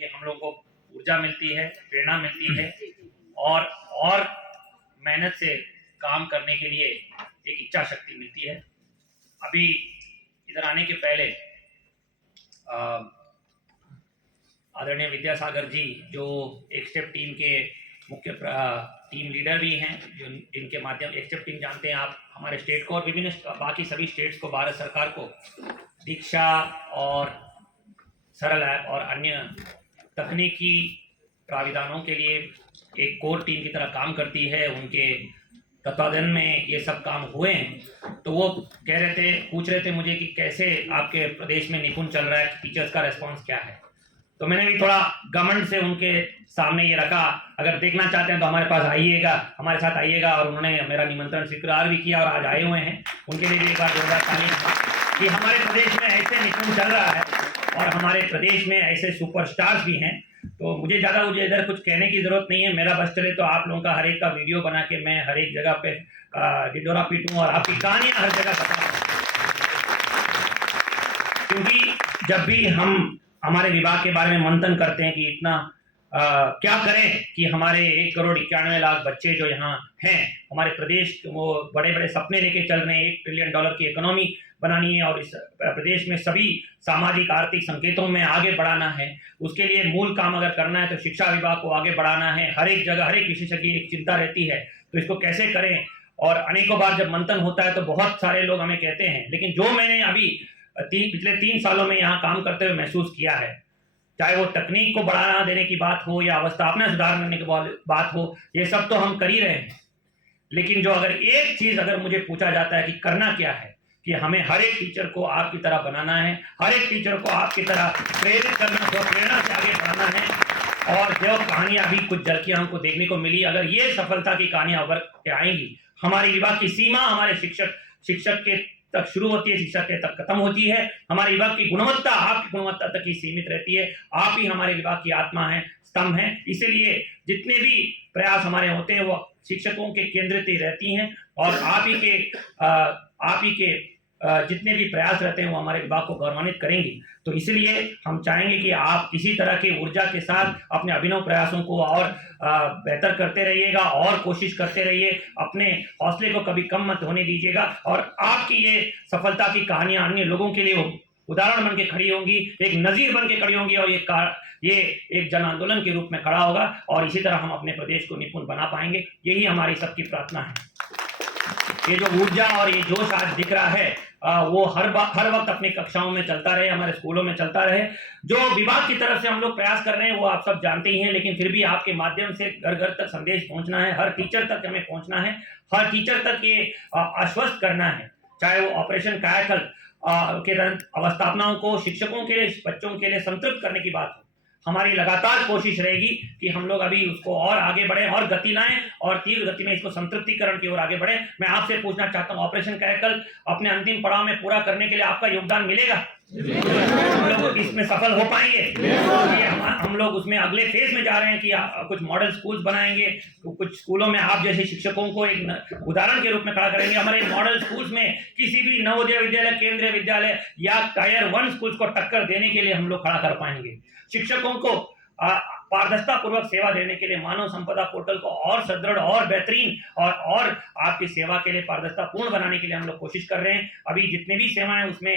कि हम लोग को ऊर्जा मिलती है, प्रेरणा मिलती है और मेहनत से काम करने के लिए एक इच्छा शक्ति मिलती है। अभी इधर आने के पहले आदरणीय विद्यासागर जी जो एक स्टेप टीम के मुख्य टीम लीडर भी हैं, जिनके माध्यम एक स्टेप टीम जानते हैं आप, हमारे स्टेट को और विभिन्न बाकी सभी स्टेट्स को, भारत सरकार को दीक्षा और सरल ऐप और अन्य तकनीकी प्राविधानों के लिए एक कोर टीम की तरह काम करती है। उनके तत्वाधान में ये सब काम हुए हैं। तो वो पूछ रहे थे मुझे कि कैसे आपके प्रदेश में निपुण चल रहा है, टीचर्स का रेस्पॉन्स क्या है। तो मैंने भी थोड़ा घमंड से उनके सामने ये रखा, अगर देखना चाहते हैं तो हमारे पास आइएगा, हमारे साथ आइएगा। और उन्होंने मेरा निमंत्रण स्वीकार भी किया और आज आए हुए हैं। उनके लिए भी एक बार जोरदार ताली कि हमारे प्रदेश में ऐसे निपुण चल रहा है और हमारे प्रदेश में ऐसे सुपरस्टार्स भी हैं। तो मुझे इधर कुछ कहने की जरूरत नहीं है। मेरा बस चले तो आप लोगों का हर एक का वीडियो बना के मैं हर एक जगह पे ढिंढोरा पीटूं और आपकी कहानियां हर जगह बताऊं, क्योंकि जब भी हम हमारे विभाग के बारे में मंथन करते हैं कि इतना क्या करें कि हमारे 1,91,00,000 बच्चे जो यहाँ हैं, हमारे प्रदेश वो बड़े बड़े सपने लेके चल रहे हैं, $1 ट्रिलियन की इकोनॉमी बनानी है और इस प्रदेश में सभी सामाजिक आर्थिक संकेतों में आगे बढ़ाना है। उसके लिए मूल काम अगर करना है तो शिक्षा विभाग को आगे बढ़ाना है। हर एक जगह हर एक विषय की एक चिंता रहती है, तो इसको कैसे करें। और अनेकों बार जब मंथन होता है तो बहुत सारे लोग हमें कहते हैं, लेकिन जो मैंने अभी पिछले 3 सालों में यहाँ काम करते हुए महसूस किया है, चाहे वो तकनीक को बढ़ावा देने की बात हो या अवस्थापना सुधार करने की बात हो, ये सब तो हम कर ही रहे हैं। लेकिन जो अगर एक चीज अगर मुझे पूछा जाता है कि करना क्या है, कि हमें हर एक टीचर को आपकी तरह बनाना है, हर एक टीचर को आपकी तरह प्रेरित करना, जो प्रेरणा से आगे बढ़ाना है। और जो कहानियां अभी कुछ झलकियां हमको देखने को मिली, अगर ये सफलता की कहानियां उभर के आएंगी, हमारी विभाग की सीमा हमारे शिक्षक के तक शुरू होती है, शिक्षक के तक खत्म होती है। हमारे विभाग की गुणवत्ता आपकी गुणवत्ता तक ही सीमित रहती है। आप ही हमारे विभाग की आत्मा है, स्तंभ है। इसीलिए जितने भी प्रयास हमारे होते हैं वो शिक्षकों के केंद्रित ही रहती हैं और आप ही के जितने भी प्रयास रहते हैं वो हमारे विभाग को गौरवान्वित करेंगे। तो इसलिए हम चाहेंगे कि आप इसी तरह की ऊर्जा के साथ अपने अभिनव प्रयासों को और बेहतर करते रहिएगा और कोशिश करते रहिए। अपने हौसले को कभी कम मत होने दीजिएगा और आपकी ये सफलता की कहानियां अन्य लोगों के लिए उदाहरण बन के खड़ी होंगी, एक नजीर बन के खड़ी होंगी और ये एक जन आंदोलन के रूप में खड़ा होगा और इसी तरह हम अपने प्रदेश को निपुण बना पाएंगे। यही हमारी सबकी प्रार्थना है। ये जो ऊर्जा और ये जोश आज दिख रहा है वो हर वक्त अपनी कक्षाओं में चलता रहे, हमारे स्कूलों में चलता रहे। जो विभाग की तरफ से हम लोग प्रयास कर रहे हैं वो आप सब जानते ही हैं, लेकिन फिर भी आपके माध्यम से घर घर तक संदेश पहुंचना है, हर टीचर तक हमें पहुंचना है, हर टीचर तक ये आश्वस्त करना है, चाहे वो ऑपरेशन कायाकल्प के तहत अवस्थापनाओं को शिक्षकों के लिए, बच्चों के लिए संतृप्त करने की बात हो। हमारी लगातार कोशिश रहेगी कि हम लोग अभी उसको और आगे बढ़े और गति लाएं और तीव्र गति में इसको संतृप्तिकरण की ओर आगे बढ़े। मैं आपसे पूछना चाहता हूं, ऑपरेशन कायाकल्प अपने अंतिम पड़ाव में पूरा करने के लिए आपका योगदान मिलेगा? हम लोग इसमें सफल हो पाएंगे? हम लोग उसमें अगले फेज में जा रहे हैं कि कुछ मॉडल स्कूल्स बनाएंगे, तो कुछ स्कूलों में आप जैसे शिक्षकों को एक उदाहरण के रूप में खड़ा करेंगे। हमारे मॉडल स्कूल्स में किसी भी नवोदय विद्यालय, केंद्रीय विद्यालय या टायर 1 स्कूल्स को टक्कर देने के लिए हम लोग खड़ा कर पाएंगे। शिक्षकों को पारदर्शिता पूर्वक सेवा देने के लिए मानव संपदा पोर्टल को और सुदृढ़ और बेहतरीन और आपकी सेवा के लिए पारदर्शिता पूर्ण बनाने के लिए हम लोग कोशिश कर रहे हैं। अभी जितनी भी सेवाएं उसमें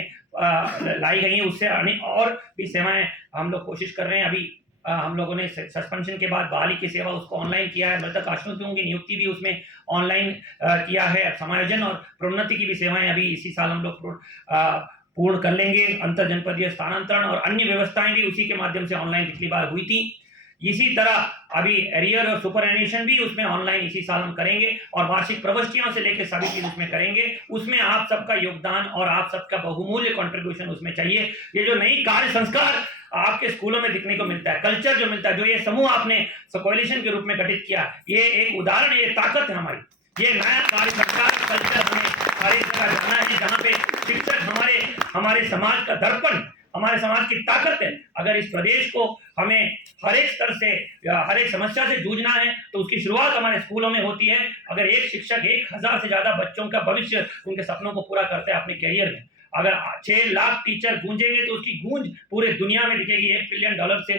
लाई गई हैं उससे और भी सेवाएं हम लोग कोशिश कर रहे हैं। अभी हम लोगों ने सस्पेंशन के बाद बहाली की सेवा उसको ऑनलाइन किया है, मृतक आश्रितों की नियुक्ति भी उसमें ऑनलाइन किया है, समायोजन और प्रोन्नति की भी सेवाएं अभी इसी साल हम लोग पूर्ण कर लेंगे। अंतर जनपदीय स्थानांतरण और अन्य व्यवस्थाएं भी उसी के माध्यम से ऑनलाइन पिछली बार हुई थी। इसी तरह अभी एरियर और सुपर एनिशन भी उसमें ऑनलाइन इसी साल हम करेंगे और वार्षिक प्रविष्टियों से लेकर सभी चीज उसमें करेंगे। उसमें आप सबका योगदान और आप सबका बहुमूल्य कंट्रीब्यूशन उसमें चाहिए। ये जो नई कार्य संस्कार आपके स्कूलों में दिखने को मिलता है, कल्चर जो मिलता है, जो ये समूह आपने कोएलिशन के रूप में गठित किया, ये एक उदाहरण, ये ताकत है हमारी। ये नया कार्य संस्कार कल्चर हमें हर एक जगह जाना है जहाँ पे शिक्षक हमारे समाज का दर्पण, हमारे समाज की ताकत है। अगर इस प्रदेश को हमें हर एक स्तर से या हर एक समस्या से जूझना है तो उसकी शुरुआत हमारे स्कूलों में होती है। अगर एक शिक्षक 1000 से ज्यादा बच्चों का भविष्य, उनके सपनों को पूरा करते हैं अपने करियर में, अगर 6 लाख टीचर गूंजेंगे तो उसकी गूंज पूरे दुनिया में दिखेगी। $1 ट्रिलियन से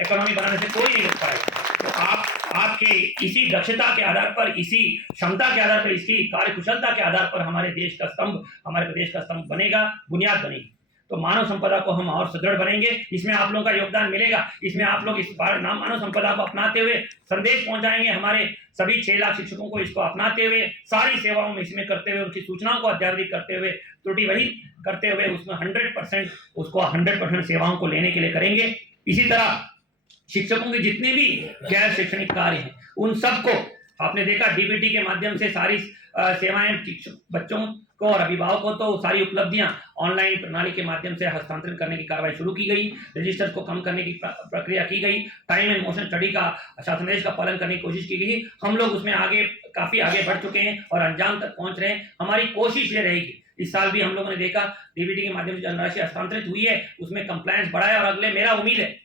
इकोनॉमी बनाने से कोई नहीं रोक पाएगा। तो आपके इसी दक्षता के आधार पर, इसी क्षमता के आधार पर, इसी कार्यकुशलता के आधार पर हमारे देश का स्तंभ, हमारे प्रदेश का स्तंभ बनेगा, बुनियाद बनेगी। तो मानव संपदा को हम और सुदृढ़ बनेंगे, इसमें आप लोगों का योगदान मिलेगा। इसमें आप लोग इस बार नाम मानव संपदा को अपनाते हुए संदेश पहुंचाएंगे हमारे सभी 6 लाख शिक्षकों को, इसको अपनाते हुए सारी सेवाओं में इसमें करते हुए, उनकी सूचनाओं को अद्यतन करते हुए, त्रुटि वही करते हुए उसमें 100% उसको 100% सेवाओं को लेने के लिए करेंगे। इसी तरह शिक्षकों के जितने भी गैर शैक्षणिक कार्य हैं उन सबको आपने देखा डीबीटी के माध्यम से सारी सेवाएं बच्चों को और अभिभावकों को तो सारी उपलब्धियां ऑनलाइन प्रणाली के माध्यम से हस्तांतरण करने की कार्रवाई शुरू की गई। रजिस्टर को कम करने की प्रक्रिया की गई। टाइम एंड मोशन स्टडी का शासनादेश का पालन करने की कोशिश की गई। हम लोग उसमें काफी आगे बढ़ चुके हैं और अंजाम तक पहुंच रहे हैं। हमारी कोशिश ये रहेगी, इस साल भी हम लोगों ने देखा डीबीटी के माध्यम से धनराशि हस्तांतरित हुई है, उसमें कंप्लायंस बढ़ा है और अगले मेरा उम्मीद है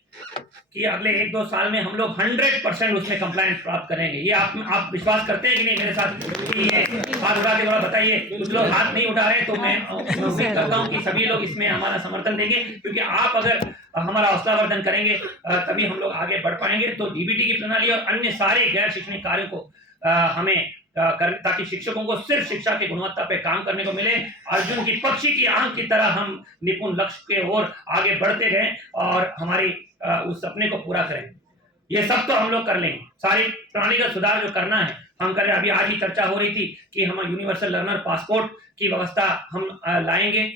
कि अगले 1-2 साल में हम लोग 100% उसमें कंप्लायंस प्राप्त करेंगे। ये आप विश्वास करते हैं कि नहीं मेरे साथ? ये हाथ उठा के थोड़ा बताइए। कुछ लोग हाथ नहीं उठा रहे, तो मैं उम्मीद करता हूँ कि सभी लोग इसमें हमारा समर्थन देंगे, क्योंकि आप अगर हमारा हौसलावर्धन करेंगे तभी हम लोग आगे बढ़ पाएंगे। तो डीबीटी की प्रणाली और अन्य सारे गैर शैक्षणिक कार्यों को हमें ताकि शिक्षकों को सिर्फ शिक्षा की गुणवत्ता पे काम करने को मिले, अर्जुन की पक्षी की आंख की तरह हम निपुण लक्ष्य के ओर आगे बढ़ते रहें और हमारी उस सपने को पूरा करें। ये सब तो हम लोग कर लेंगे। सारी प्रणालीगत सुधार जो करना है हम कर रहे हैं। अभी आज ही चर्चा हो रही थी कि हम यूनिवर्सल लर्नर पासपोर्ट की व्यवस्था हम लाएंगे।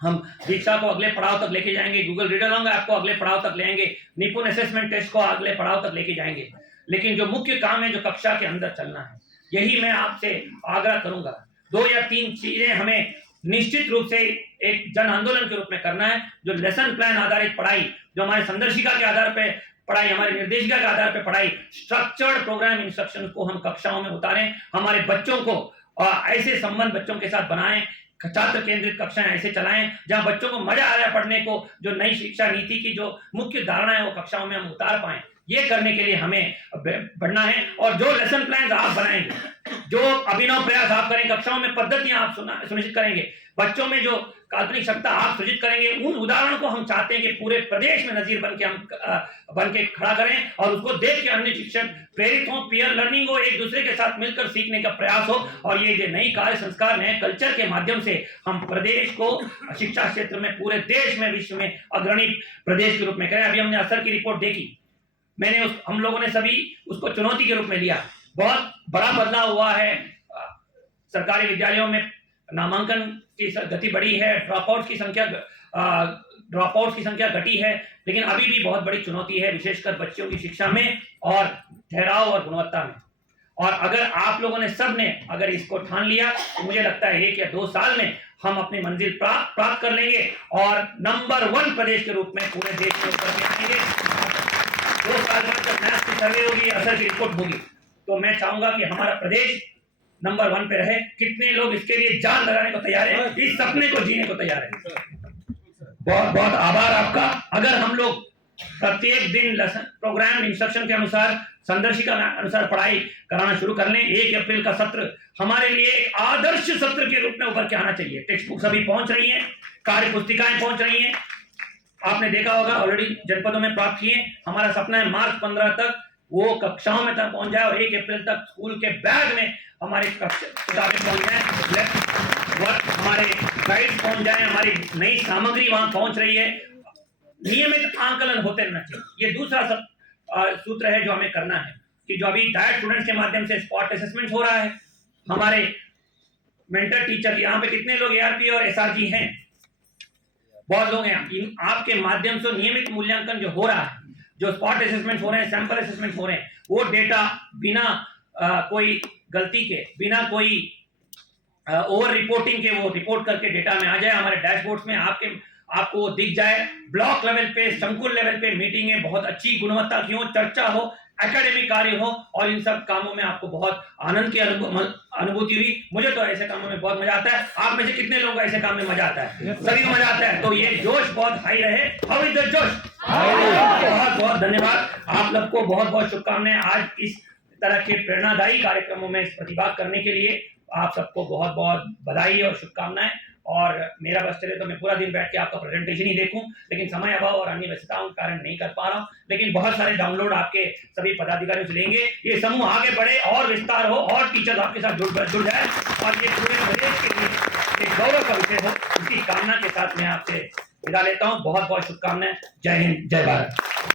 हम दीक्षा को अगले पड़ाव तक लेके जाएंगे, गूगल रीडर लॉन्ग ऐप को अगले पड़ाव तक लेंगे, निपुण असेसमेंट टेस्ट को अगले पड़ाव तक लेके जाएंगे। लेकिन जो मुख्य काम है, जो कक्षा के अंदर चलना है, यही मैं आपसे आग्रह करूंगा। 2 या 3 चीजें हमें निश्चित रूप से एक जन आंदोलन के रूप में करना है। जो लेसन प्लान आधारित पढ़ाई, जो हमारे संदर्शिका के आधार पर पढ़ाई, हमारे निर्देशिका के आधार पर पढ़ाई, स्ट्रक्चर्ड प्रोग्राम इंस्ट्रक्शन को हम कक्षाओं में उतारें। हमारे बच्चों को ऐसे संबंध बच्चों के साथ बनाएं, छात्र केंद्रित कक्षाएं ऐसे चलाएं जहां बच्चों को मजा आ रहा है पढ़ने को। जो नई शिक्षा नीति की जो मुख्य धारणा है वो कक्षाओं में हम उतार पाएं। ये करने के लिए हमें बढ़ना है। और जो लेसन प्लान आप बनाएंगे, जो अभिनव प्रयास आप करें, कक्षाओं में पद्धतियां आप सुनिश्चित करेंगे, बच्चों में जो काल्पनिक क्षमता आप सृजित करेंगे, उन उदाहरणों को हम चाहते हैं कि पूरे प्रदेश में नजीर बन के खड़ा करें और उसको देख के अन्य शिक्षक प्रेरित हों, पीयर लर्निंग हो, एक दूसरे के साथ मिलकर सीखने का प्रयास हो। और ये जो नई कार्य संस्कार, नए कल्चर के माध्यम से हम प्रदेश को शिक्षा क्षेत्र में पूरे देश में, विश्व में अग्रणी प्रदेश के रूप में करें। अभी हमने असर की रिपोर्ट देखी, हम लोगों ने सभी उसको चुनौती के रूप में लिया। बहुत बड़ा बदलाव हुआ है। सरकारी विद्यालयों में नामांकन की गति बढ़ी है, ड्रॉपआउट्स की संख्या घटी है, लेकिन अभी भी बहुत बड़ी चुनौती है, विशेषकर बच्चों की शिक्षा में और ठहराव और गुणवत्ता में। और अगर आप लोगों ने सबने अगर इसको ठान लिया तो मुझे लगता है 1 या 2 साल में हम अपनी मंजिल प्राप्त कर लेंगे और नंबर 1 प्रदेश के रूप में पूरे देश में उतर के आएंगे। 2 साल में जब मैथ्स की सर्वे होगी, असर की रिपोर्ट होगी, तो मैं चाहूंगा कि हमारा प्रदेश नंबर 1 पे रहे। कितने लोग इसके लिए जान लगाने को तैयार है, इस सपने को जीने को तैयार है? बहुत बहुत आभार आपका। अगर हम लोग प्रत्येक दिन प्रोग्राम इंस्ट्रक्शन के अनुसार, संदर्शिका के अनुसार पढ़ाई कराना शुरू कर लें, 1 अप्रैल का सत्र हमारे लिए एक आदर्श सत्र के रूप में उभर के आना चाहिए। टेक्स्ट बुक सभी पहुंच रही हैं, कार्य पुस्तिकाएं पहुंच रही हैं, आपने देखा होगा ऑलरेडी जनपदों में प्राप्त किए। हमारा सपना है मार्च 15 तक वो कक्षाओं में तक पहुंच जाए और 1 अप्रैल तक स्कूल के बैग में हमारी किताबें पहुंच जाए, हमारे गाइड्स पहुंच जाए, हमारी नई सामग्री वहां पहुंच रही है। नियमित आंकलन होते रहना चाहिए। ये दूसरा सूत्र है जो हमें करना है कि जो अभी डायट स्टूडेंट्स के माध्यम से स्पॉट असेसमेंट हो रहा है, हमारे मेंटर टीचर, यहाँ पे कितने लोग ARP और SRG हैं? बहुत लोग हैं। आपके माध्यम से नियमित मूल्यांकन जो हो रहा है, जो स्पॉट असेसमेंट हो रहे हैं, सैंपल असेसमेंट हो रहे हैं, वो डेटा बिना कोई गलती के, बिना कोई ओवर रिपोर्टिंग के वो रिपोर्ट करके डेटा में आ जाए, हमारे डैशबोर्ड्स में आपको दिख जाए। ब्लॉक लेवल पे, संकुल लेवल पे मीटिंगें बहुत अच्छी गुणवत्ता की हो, चर्चा हो, एकेडमिक कार्य हो और इन सब कामों में आपको बहुत आनंद की अनुभूति हुई। मुझे तो ऐसे कामों में बहुत मजा आता है। आप में से कितने लोगों को ऐसे काम में मजा आता है? सभी को मजा आता है। तो ये जोश बहुत हाई रहे। हाउ इज द जोश? बहुत बहुत धन्यवाद। आप लोग को बहुत बहुत शुभकामनाएं आज इस तरह के प्रेरणादायी कार्यक्रमों में प्रतिभाग करने के लिए। आप सबको बहुत बहुत बधाई और शुभकामनाएं। और मेरा बस चले तो मैं पूरा दिन बैठ के आपका प्रेजेंटेशन ही देखूं, लेकिन समय अभाव और अन्य व्यस्तताओं के कारण नहीं कर पा रहा हूं। लेकिन बहुत सारे डाउनलोड आपके सभी पदाधिकारियों से लेंगे, ये समूह आगे बढ़े और विस्तार हो और टीचर्स आपके साथ जुड़ जाए और ये पूरे प्रदेश के लिए एक गौरव का विषय हो, इसकी कामना के साथ मैं आपसे विदा लेता हूं। बहुत बहुत शुभकामनाएं। जय हिंद, जय भारत।